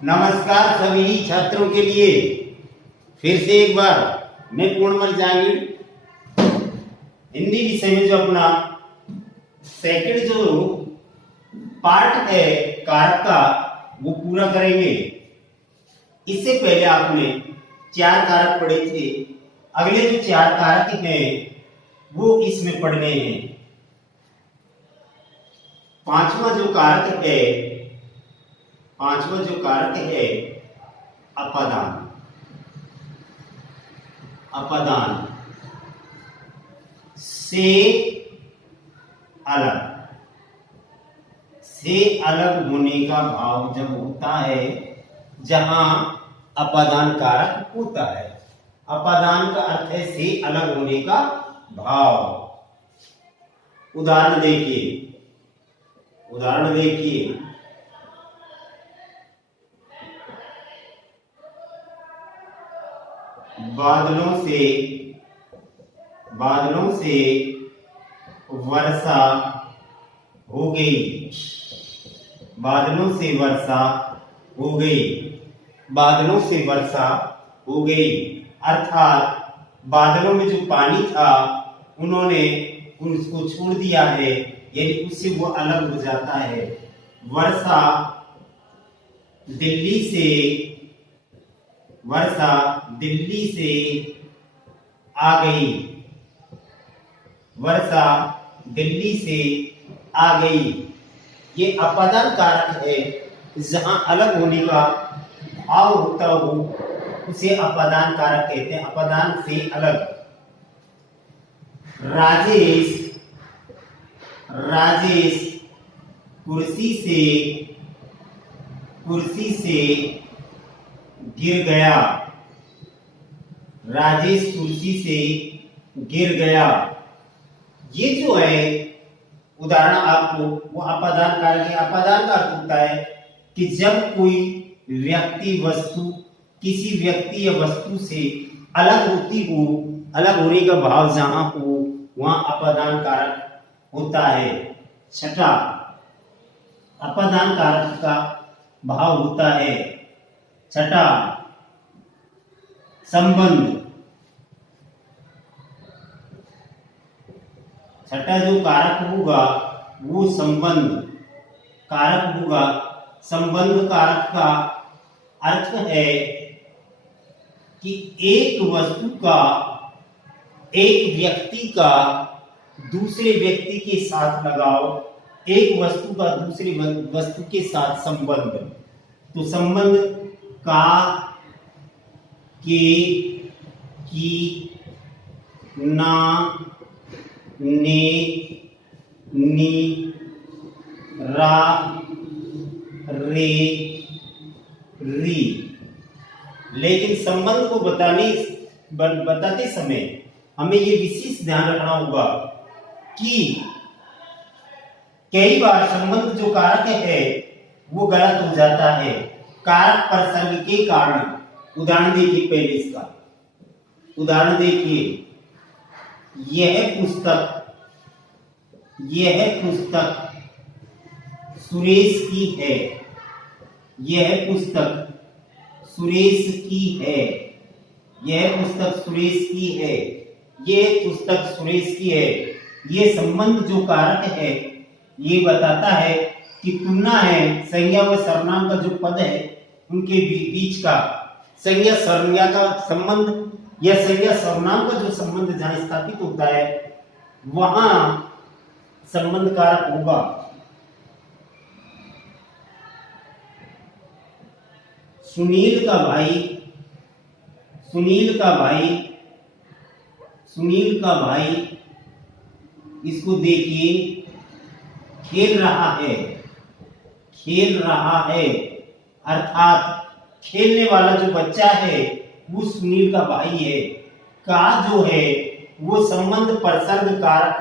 नमस्कार सभी छात्रों के लिए फिर से एक बार मैं पूर्णमल जागीर हिंदी विषय में जो अपना सेकंड जो पार्ट है कारक का वो पूरा करेंगे। इससे पहले आपने 4 कारक पढ़े थे। अगले जो 4 कारक हैं वो इसमें पढ़ने हैं। पांचवा जो कारक है अपादान। अपादान से अलग होने का भाव जब होता है जहां अपादान कारक होता है। अपादान का अर्थ है से अलग होने का भाव। उदाहरण देखिए बादलों से वर्षा हो गई। बादलों से वर्षा हो गई अर्थात बादलों में जो पानी था उन्होंने उसको छोड़ दिया है, यानी उससे वो अलग हो जाता है। वर्षा दिल्ली से आ गई। वर्षा दिल्ली से आ गई। ये अपादान कारक है। जहां अलग होने का भाव होता हो उसे अपादान कारक कहते हैं। अपादान से अलग। राजेश कुर्सी से गिर गया। राजेश कुर्सी से गिर गया। ये जो है उदाहरण आपको वो अपादान कारक है। अपादान का अर्थ होता है कि जब कोई व्यक्ति वस्तु किसी व्यक्ति या वस्तु से अलग होती हो, अलग होने का भाव जहां हो वहां अपादान कारक होता है। छठा अपादान कारक का भाव होता है। छठा संबंध। छठा जो कारक होगा वो संबंध कारक होगा। संबंध कारक का अर्थ है कि एक वस्तु का एक व्यक्ति का दूसरे व्यक्ति के साथ लगाव, एक वस्तु का दूसरी वस्तु के साथ संबंध। तो संबंध का, के, की, ना, ने, नी, रा, रे, री। लेकिन संबंध को बताते समय हमें ये विशेष ध्यान रखना होगा कि कई बार संबंध जो कारक है वो गलत हो जाता है कारक प्रसंग के कारण। उदाहरण देखिए पहले इसका उदाहरण देखिए। यह पुस्तक सुरेश की है। यह पुस्तक सुरेश की है। यह पुस्तक सुरेश की है। यह पुस्तक सुरेश की है। ये संबंध जो कारक है ये बताता है कि तुलना है संज्ञा व सर्वनाम का जो पद है उनके बीच का संज्ञा संज्ञा का संबंध या संज्ञा सर्वनाम का जो संबंध जहां स्थापित होता है वहां संबंध कारक होगा। सुनील का भाई इसको देखिए खेल रहा है अर्थात खेलने वाला जो बच्चा है वो सुनील का भाई है। का जो है वो संबंध प्रसंग कारक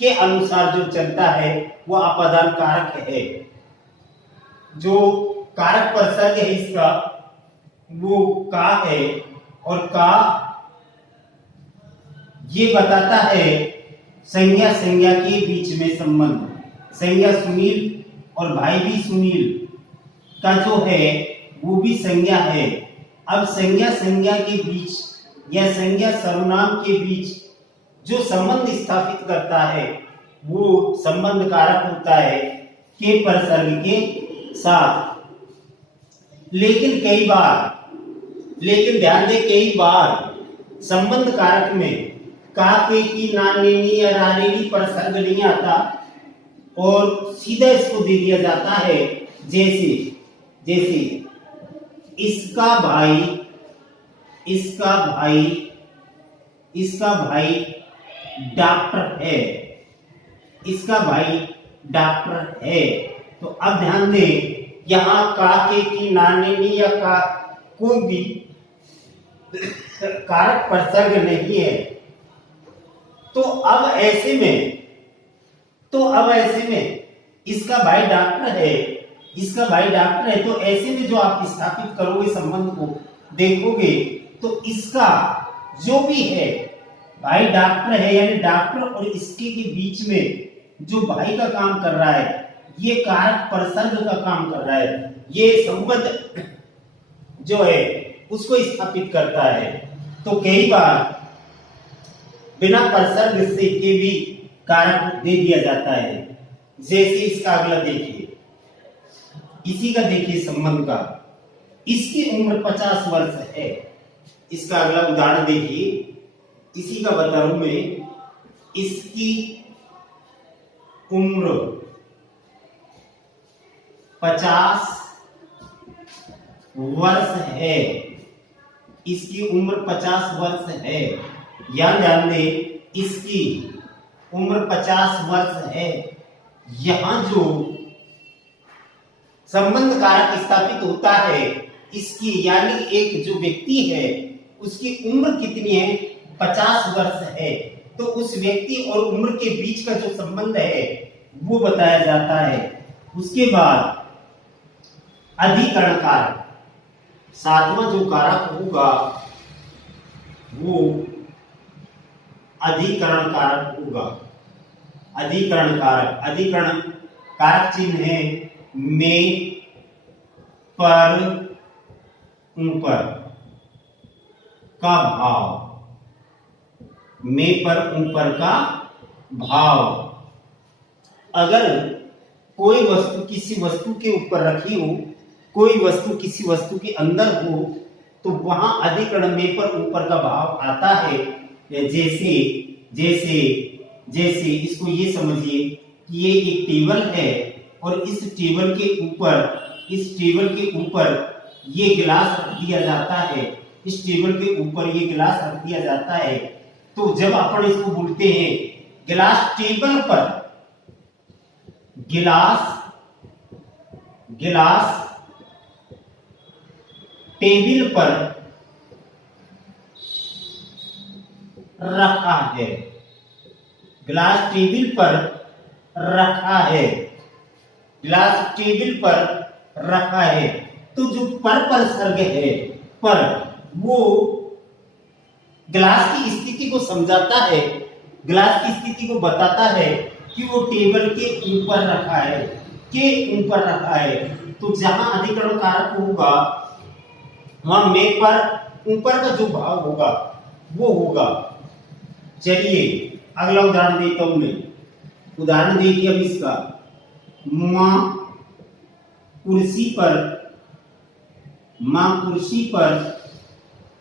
के अनुसार जो चलता है वो अपादान कारक है। जो कारक प्रसंग है इसका वो का है और का ये बताता है संज्ञा के बीच में संबंध। संज्ञा सुनील और भाई भी सुनील का जो है वो भी संज्ञा है। अब संज्ञा संज्ञा के बीच या संज्ञा सर्वनाम के बीच जो संबंध स्थापित करता है वो संबंध कारक होता है के परसर्ग के साथ। लेकिन ध्यान दें, कई बार संबंध कारक में का, के, की, ना, ने, नी या रा, रे, नी परसर्ग नहीं आता और सीधा इसको दे दिया जाता है। जैसे इसका भाई डॉक्टर है, इसका भाई डॉक्टर है। तो अब ध्यान दें, यहां का, के, की, ना, ने, नी या का कोई भी कारक परसर्ग नहीं है। तो अब ऐसे में इसका भाई डॉक्टर है, तो ऐसे में जो आप स्थापित करोगे संबंध को देखोगे तो इसका जो भी है भाई डॉक्टर है, यानी डॉक्टर और इसके के बीच में जो भाई का काम कर रहा है ये कारक परसर्ग का काम कर रहा है। ये संबंध जो है उसको स्थापित करता है। तो कई बार बिना परसर्ग से के भी कारक दे दिया जाता है। जैसे इसका अगला देखिए, इसी का देखिए संबंध का, इसकी उम्र 50 वर्ष है। इसका अगला उदाहरण देखिए, इसी का बता रहा हूं मैं, इसकी उम्र 50 वर्ष है, इसकी उम्र 50 वर्ष है। यहां ध्यान दें, इसकी उम्र 50 वर्ष है। यहां जो संबंध कारक स्थापित होता है इसकी, यानी एक जो व्यक्ति है उसकी उम्र कितनी है, 50 वर्ष है। तो उस व्यक्ति और उम्र के बीच का जो संबंध है वो बताया जाता है। उसके बाद अधिकरण कारक, सातवां जो कारक होगा वो अधिकरण कारक होगा। अधिकरण कारक चिन्ह है में, पर, ऊपर का भाव, में पर ऊपर का भाव। अगर कोई वस्तु किसी वस्तु के ऊपर रखी हो, कोई वस्तु किसी वस्तु के अंदर हो, तो वहां अधिकरण में पर ऊपर का भाव आता है। जैसे इसको ये समझिए कि ये एक टेबल है और इस टेबल के ऊपर ये गिलास रख दिया जाता है, इस टेबल के ऊपर ये गिलास रख दिया जाता है। तो जब अपन इसको बोलते हैं गिलास टेबल पर, गिलास टेबल पर रखा है, गिलास टेबल पर रखा है, गिलास टेबल पर रखा है। तो जो पर परसर्ग है, पर वो गिलास की स्थिति को समझाता है, गिलास की स्थिति को बताता है कि वो टेबल के ऊपर रखा है, तो जहां अधिकरण कारक होगा वहां में पर ऊपर का जो भाव होगा वो होगा। चलिए अगला उदाहरण देता हूं मैं। उदाहरण देखिए अब इसका, मां कुर्सी पर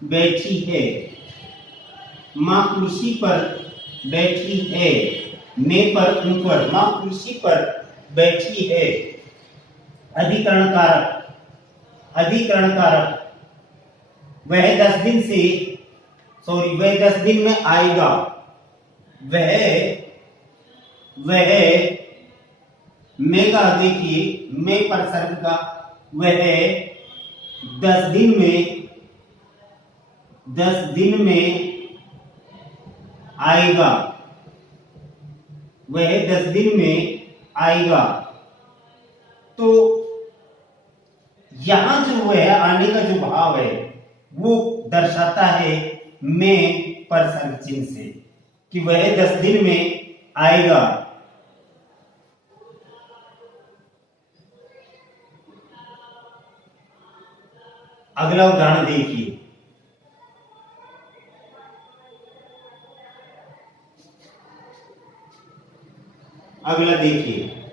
बैठी है, मां कुर्सी पर बैठी है, में पर ऊपर, मां कुर्सी पर बैठी है। अधिकरण कारक वह 10 दिन में आएगा, वह में का देखिए, में परसर्ग का, वह 10 दिन में आएगा, वह 10 दिन में आएगा। तो यहां जो है आने का जो भाव है वो दर्शाता है में परसर्ग चिन्ह से कि वह 10 दिन में आएगा। अगला उदाहरण देखिए। अगला देखिए,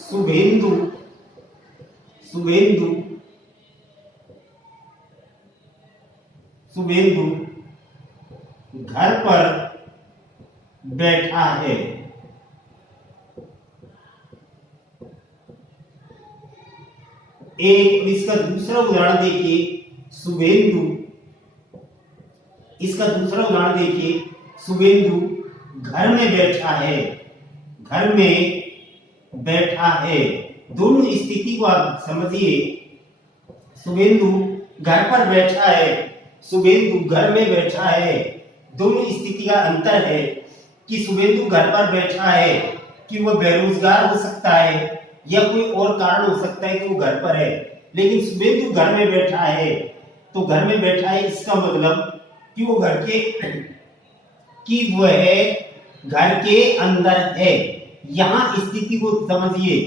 शुभेंदु शुभेंदु शुभेंदु घर पर बैठा है। एक इसका दूसरा उदाहरण देखिए, शुभेंदु, इसका दूसरा उदाहरण देखिए, शुभेंदु घर में बैठा है। घर में बैठा है, दोनों स्थिति को आप समझिए। शुभेंदु घर पर बैठा है, शुभेंदु घर में बैठा है, दोनों स्थिति का अंतर है कि शुभेंदु घर पर बैठा है कि वह बेरोजगार हो सकता है या कोई और कारण हो सकता है कि वो घर पर है, लेकिन शुभेंदु घर में बैठा है। तो घर में बैठा है इसका मतलब कि वो घर के कि वह घर के अंदर है। यहाँ स्थिति को समझिए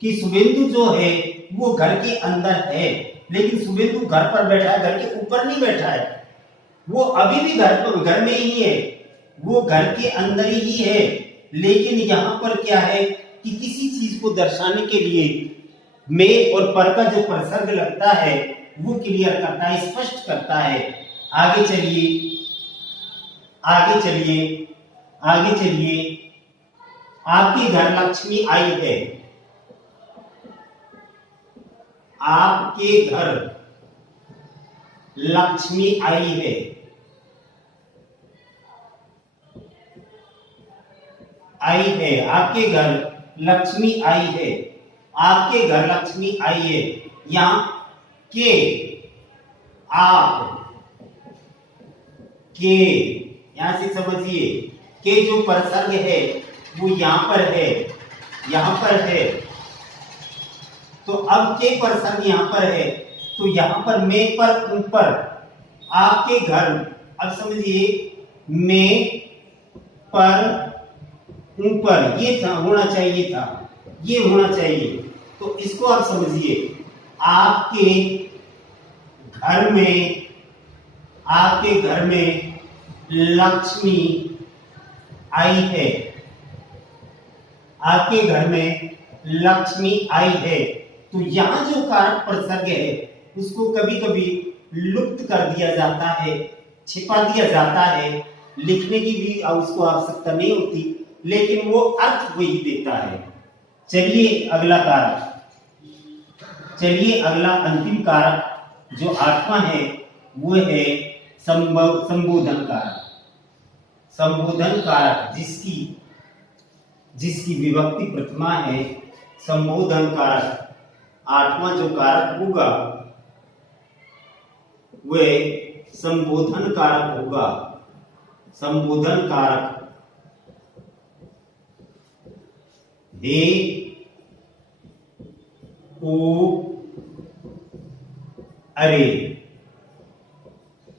कि शुभेंदु जो है वो घर के अंदर है, लेकिन शुभेंदु घर पर बैठा है, घर के ऊपर नहीं बैठा है। वो अभी भी घर में ही है, वो घर के अंदर ही है। लेकिन यहाँ पर क्या है कि किसी चीज को दर्शाने के लिए में और पर का जो प्रसर्ग लगता है वो क्लियर करता है, स्पष्ट करता है। आगे चलिए, आगे चलिए, आगे चलिए। आपके घर लक्ष्मी आई है। आपके घर लक्ष्मी आई है। आई है, आपके घर लक्ष्मी आई है। आपके घर लक्ष्मी आई है। यहां के, आप, के, यहां से समझिए के जो प्रसर्ग है वो यहां पर है, यहां पर है। तो अब के प्रसर्ग यहां पर है, तो यहां पर में पर ऊपर आपके घर, अब समझिए में पर ऊपर ये था, होना चाहिए था, ये होना चाहिए। तो इसको आप समझिए, आपके घर में, आपके घर में लक्ष्मी आई है। आपके घर में लक्ष्मी आई है। तो यहां जो कारक प्रसर्ग है उसको कभी कभी लुप्त कर दिया जाता है, छिपा दिया जाता है, लिखने की भी उसको आवश्यकता नहीं होती, लेकिन वो अर्थ वही देता है। चलिए अगला कारक, चलिए अगला अंतिम कारक जो 8वां है वो है संबोधन कारक। संबोधन कारक जिसकी विभक्ति प्रथमा है, संबोधन कारक 8वां जो कारक होगा वह संबोधन कारक होगा। संबोधन कारक हे, ओ, अरे।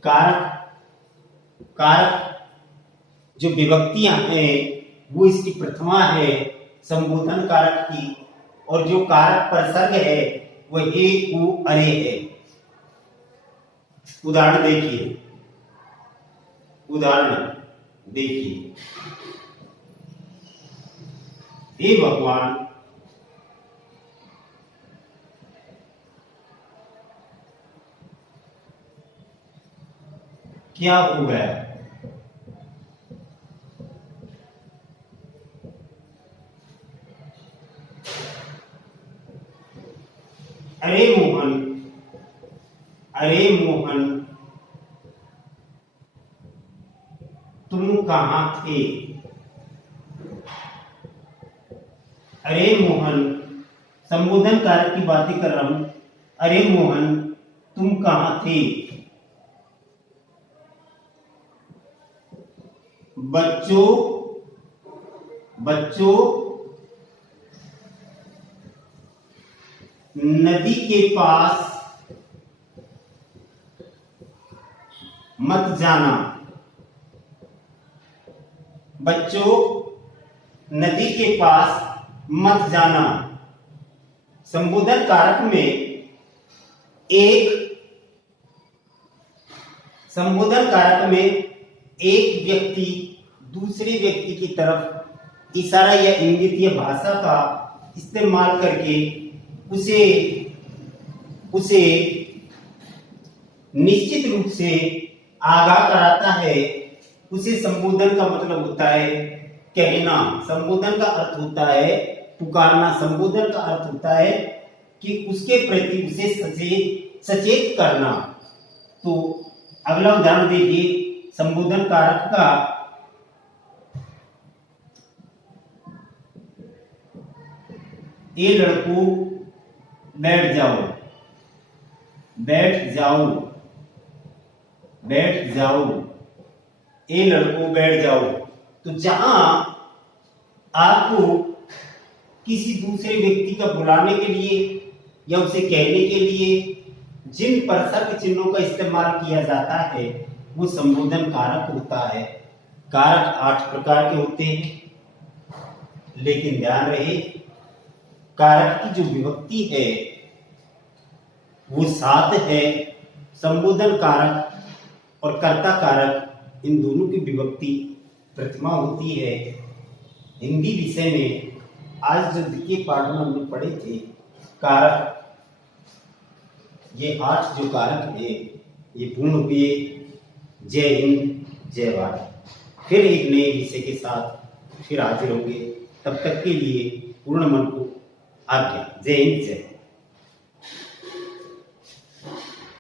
कारक जो विभक्तियां हैं वो इसकी प्रथमा है संबोधन कारक की, और जो कारक प्रसर्ग है वो हे, उ, अरे है। उदाहरण देखिए, उदाहरण देखिए। हे भगवान, क्या हो गया? अरे मोहन, अरे मोहन, तुम कहां थे? अरे मोहन, संबोधन कारक की बातें कर रहा हूं। अरे मोहन, तुम कहां थे? बच्चों, बच्चों, नदी के पास मत जाना। बच्चों, नदी के पास मत जाना। संबोधन कारक में एक संबोधन कारक में एक व्यक्ति दूसरे व्यक्ति की तरफ इशारा या इंगित या भाषा का इस्तेमाल करके उसे निश्चित रूप से आगाह कराता है। उसे संबोधन का मतलब होता है कहना, संबोधन का अर्थ होता है पुकारना, संबोधन का अर्थ होता है कि उसके प्रति उसे सचेत करना। तो अगला उदाहरण देखिए संबोधन कारक का। ए लड़कों बैठ जाओ, बैठ जाओ, बैठ जाओ, ए लड़कों बैठ जाओ। तो जहां आपको किसी दूसरे व्यक्ति का बुलाने के लिए या उसे कहने के लिए जिन प्रसर्ग चिन्हों का इस्तेमाल किया जाता है वो संबोधन कारक होता है। कारक 8 प्रकार के होते हैं, लेकिन ध्यान रहे कारक की जो विभक्ति है वो 7 है। संबोधन कारक और कर्ता कारक इन दोनों की विभक्ति प्रथमा होती है। हिंदी विषय में आज जो द्वितीय पाठ में हमने पढ़े थे कारक, ये 8 जो कारक है ये पूर्ण हुए। जय हिंद, जय भारत। फिर एक नए विषय के साथ फिर हाजिर होंगे। तब तक के लिए पूर्ण मन को आज्ञा। जय हिंद, जय।